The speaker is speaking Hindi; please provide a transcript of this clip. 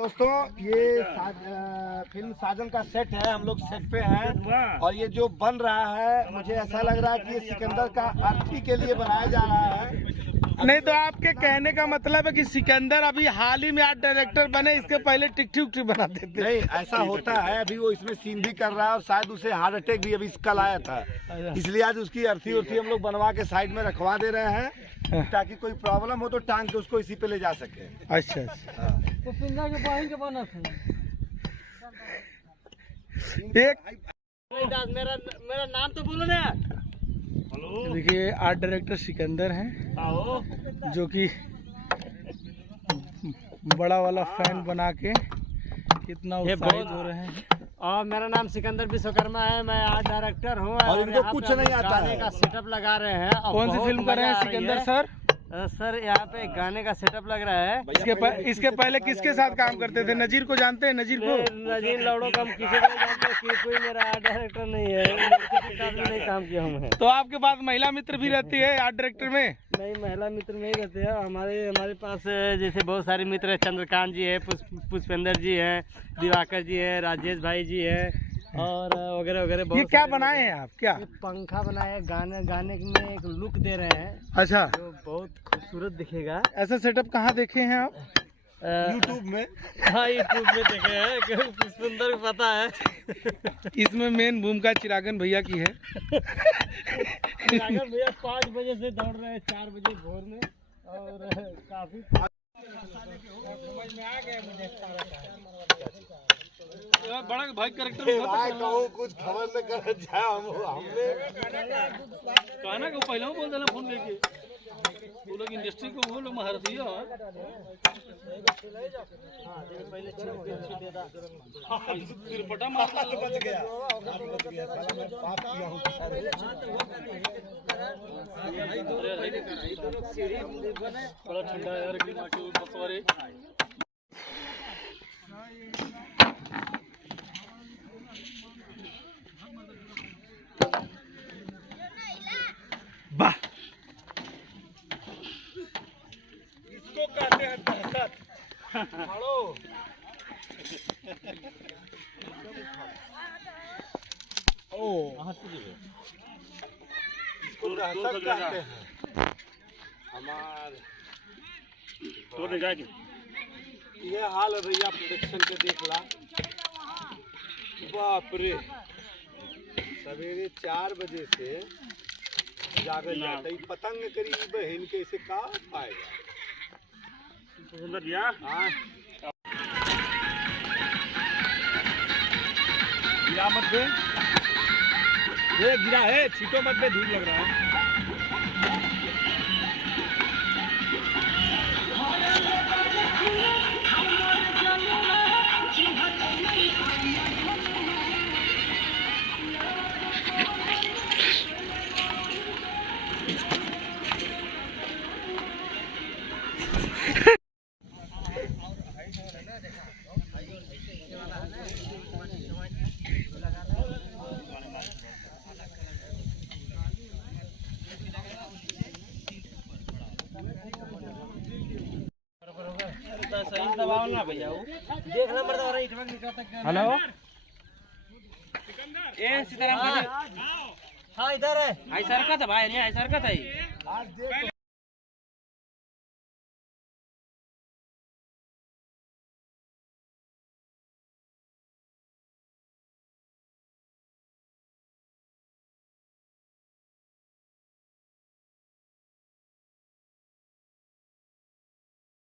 दोस्तों ये फिल्म साजन का सेट है, हम लोग सेट पे हैं और ये जो बन रहा है मुझे ऐसा लग रहा है कि ये सिकंदर का अर्थी के लिए बनाया जा रहा है। नहीं तो आपके कहने का मतलब है कि सिकंदर अभी हाल ही में आर्ट डायरेक्टर बने, इसके पहले टिकटी उकटी बनाते थे। नहीं, ऐसा होता है। अभी वो इसमें सीन भी कर रहा है और शायद उसे हार्ट अटैक भी अभी कल आया था, इसलिए आज उसकी अर्थी उर्थी हम लोग बनवा के साइड में रखवा दे रहे हैं ताकि कोई प्रॉब्लम हो तो टांग के उसको इसी पे ले जा सके। अच्छा अच्छा। तो पिंगा के बाहिन के बना था। मेरा नाम तो बोलो ना। देखिए आर्ट डायरेक्टर सिकंदर हैं जो कि बड़ा वाला फैन बना के कितना उत्साहित हो रहे हैं। और मेरा नाम सिकंदर विश्वकर्मा है, मैं आर्ट डायरेक्टर हूँ और इनको कुछ नहीं आता है। गाने का सेटअप लगा रहे हैं। कौन सी फिल्म कर रहे हैं सिकंदर सर? सर यहाँ पे गाने का सेटअप लग रहा है। इसके पहले किसके साथ काम करते थे? नजीर को जानते हैं? नजीर को? नजीर लौड़ो का हम किसी को नहीं जानते, कोई मेरा आर्ट डायरेक्टर नहीं है, नहीं काम किया हम है। तो आपके पास महिला मित्र भी रहती है आर्ट डायरेक्टर में? नहीं, महिला मित्र नहीं रहते हैं हमारे पास। जैसे बहुत सारे मित्र है, चंद्रकांत जी है, पुष्पेंद्र जी है, दिवाकर जी है, राजेश भाई जी है और वगैरह वगैरह। ये क्या बनाए हैं आप? क्या पंखा बनाया है, गाने में एक लुक दे रहे हैं। अच्छा, जो बहुत खूबसूरत दिखेगा। ऐसा सेटअप कहाँ देखे हैं आप? यूट्यूब में। हाँ, यूट्यूब में देखे हैं, पुष्पेंद्र को पता है। इसमें मेन भूमिका चिरागन भैया की है। चिरागन भैया 5 बजे से दौड़ रहे हैं, 4 बजे भोर में, और काफी समझ में आ गया मुझे बड़ा भाई कैरेक्टर कुछ खबर न कर जाए हमने कहना को पहले बोल देना फोन लेके। वो लोग इंडस्ट्री को वो लोग महारथी है। पटा मारता बच गया। बड़ा ठंडा यार बसवारे। वाह, इसको कहते हैं दहशत। हेलो इसको दहशत कहते हैं। हमारे ये हाल है भैया प्रोडक्शन के, देख ला। बाप रे, सवेरे 4 बजे से जागर जाता पतंग करी बहन के इसे का पाएगा। गिरा मत दे, ये गिरा है, छीटो मत दे, धूल लग रहा है। हेलो, हाँ इधर है। ऐसा रखा था भाई, नहीं ऐसा रखा था।